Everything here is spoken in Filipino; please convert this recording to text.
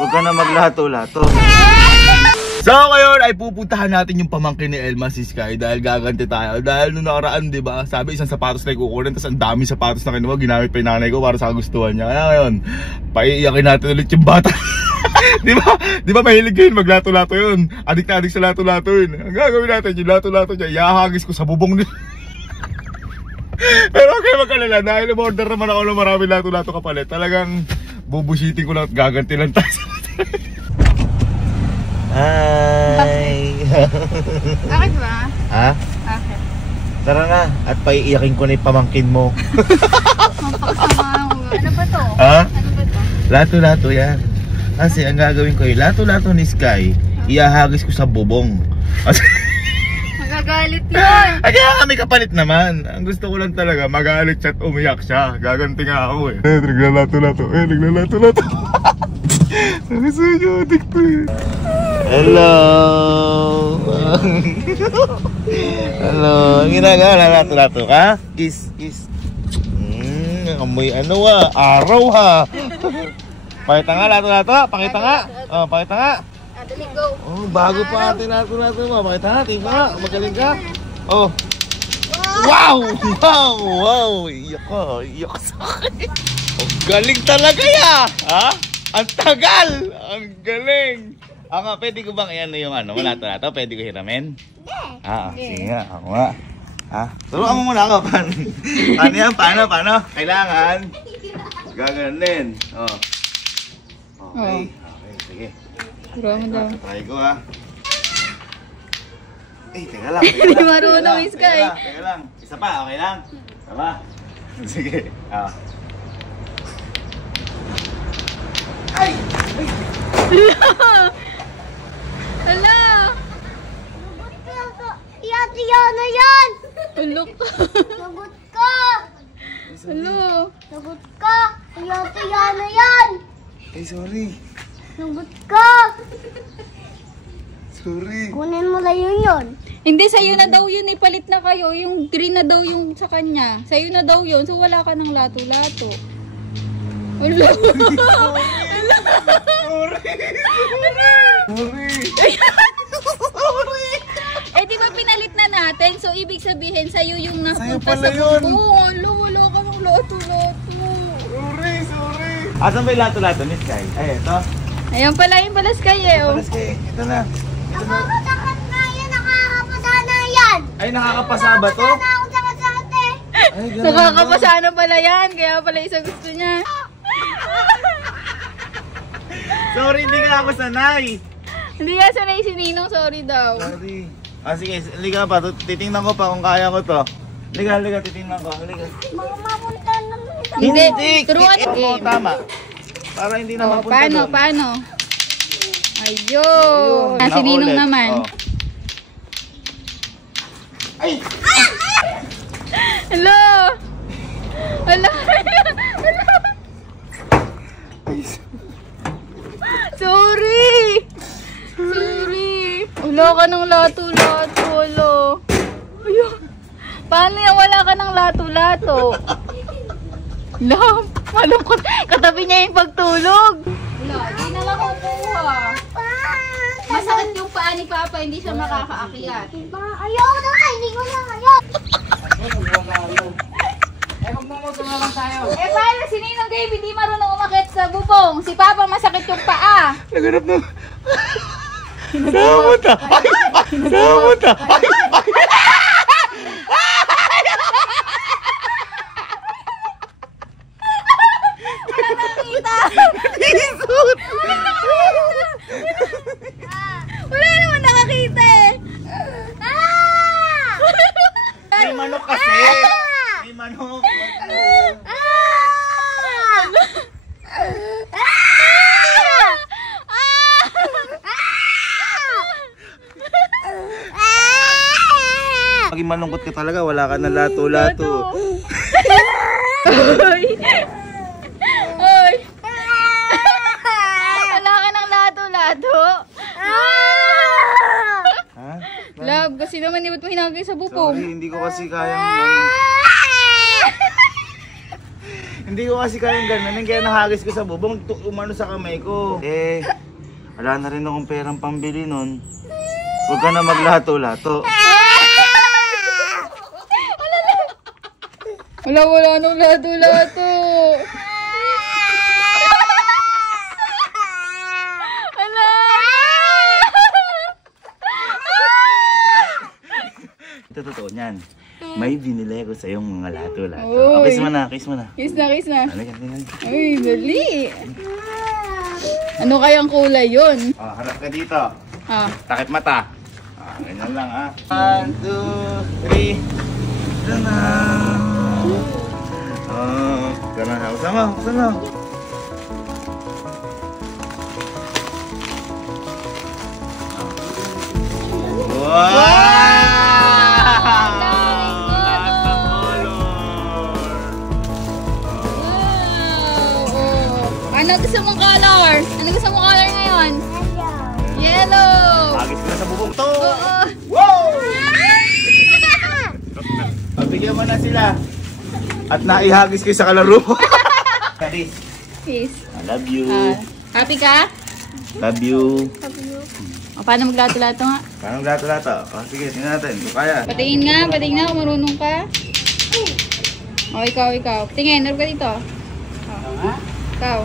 Huwag ka na maglato-lato. So ngayon ay pupuntahan natin yung pamangkin ni Elma, si Sky, dahil gaganti tayo. Dahil nung nakaraan, di ba, sabi isang sapatos na kukunin, tapos ang dami sapatos na kinuha, ginamit pa yung nanay ko para sa kagustuhan niya. Kaya ngayon, paiiyakin natin ulit yung bata. Di ba mahilig yun, maglato-lato yun. Adik na adik sa lato-lato yun. Ang gagawin natin, yung lato-lato niya, ihahagis ko sa bubong niya. Pero okay, magkalala, dahil umorder naman ako ng marami lato-lato kapalit. Talagang bubusitin ko lang at gaganti lang tayo. Hi! Bakit ba? Ha? Bakit? Tara na, at paiiyakin ko na yung pamangkin mo. Ano ba to? Ha? Ano ba to? Lato-lato yan. Kasi ang gagawin ko yung lato-lato ni Sky, ihahagis ko sa bubong. Magagalit yun! Ay, kaya kami kapalit naman. Ang gusto ko lang talaga, magalit siya at umiyak siya. Gaganti nga ako eh. Naglalato-lato. Naglalato-lato. Gusto nyo, adik to eh. Hello! Hello! Ang ginagawa, lato-lato ka? Kiss, kiss. Amoy ano araw ha. Pakita nga, lato-lato. Pakita nga. Oh, pakita nga. Dali, go. Oh, bago pa ating lato-lato mo. Pakita nga, tingin ka. Magaling ka. Oh. Wow! Wow! Wow! Iyak ka. Iyak sa akin. Oh, galing talaga ya. Ha? Ang tagal! Ang galing! Pwede ko bang iyan yung ano, lato-lato? Pwede ko hiramin? Sige nga. Ako nga. Turuan mo muna ako. Paano yan? Paano? Kailangan gaganin. Oh. Okay. Okay, sige. Turuan mo daw. Try ko ha. Teka lang. Hindi marunong yung Sky. Teka lang. Isa pa, okay lang? Isa pa. Sige. Ay! Hala! Iyan na yan! Ulok ka. Lagot ka! Hello? Lagot ka! Iyan na yan! Ay, sorry. Lagot ka! Sorry. Kunin mo lang yun. Hindi, sa'yo na daw yun. Ipalit na kayo. Yung green na daw yung sa kanya. Sa'yo na daw yun. So wala ka ng lato-lato. Hello? Sorry. Eh di ba pinalit na natin? So ibig sabihin sa'yo yung Sa'yo napunta pala sa yun. bubong. Wala ka ng lato-lato. Sorry. Asan ba yung lato-lato ni Sky? Ay, ito. Ayan pala yung balas kayo eh. Oh. Sky, ito na. Nakakatakot na yan! Nakakapasa na yan! Ay, nakakapasa ba to? Nakakapasa na ako sa kasate! Ay, ganun Nakakapasa na pala yan. Kaya pala isa gusto niya. Sorry, hindi ka ako sanay. Hindi nga sanay si Ninong. Sorry daw. Sorry. Sige, liga pa. Titingnan ko pa kung kaya ko to. Liga, titingnan ko. Liga. Mamunta naman ito. Hindi. Turuan mo. Tama. Para hindi na mapunta doon. Paano? Ayun. Si Ninong naman. Ay! Hello! Hello! Sorry! Wala ka ng lato-lato. Wala. Ayun. Paano yan wala ka ng lato-lato? Love, malungkot. Katabi niya yung pagtulog. Wala, hindi na lang kukuha. Masakit yung paa ni Papa, hindi siya makakaakyat. Ayaw na! Hindi ko na ayaw! Paano si Ninong Dave hindi marunong umakit sa bubong? Si Papa masakit yung paa. Naganap na. Namunta. Namunta. Wala naman nakakita eh. May manok kasi. May manok. Pag malungkot ka talaga, wala ka na lato-lato. Oy! Oy! Wala ka ng lato-lato? Ha? Love, kasi naman ba't mo hinagay sa bubong? Sorry, hindi ko kasi kayang Hindi ko kasi kayang ganun, kaya nahagis ko sa bubong, umano sa kamay ko. Eh, wala na rin akong perang pambili nun. Huwag ka na maglato-lato. Wala nung lato-lato. Wala. Ito totoo niyan. May binili ko sa iyong mga lato-lato. Uy. Kiss mo na, kiss mo na. Kiss na. Halika. Ay, dali. Ano kayang kulay yun? Oh, harap ka dito. Ah. Takip mata. Ah, ganyan lang ah. 1, 2, 3. Ito na. Oh, ganun na. Buksan mo. Wow! Ano gusto mong color? Ano gusto mong color ngayon? Yellow! Agis ko na sa bubong to. Oo! Wow! Pabigyan mo na sila. At naihagis kayo sa kalaro. Karis, Peace. I love you. Happy ka? Love you. O, paano maglato-lato nga? Parang lato-lato. Oh, sige, tingnan natin. Kung kaya. Patingin nga kung marunong ka. O, ikaw. Tingin, naroon ka dito. O, ikaw.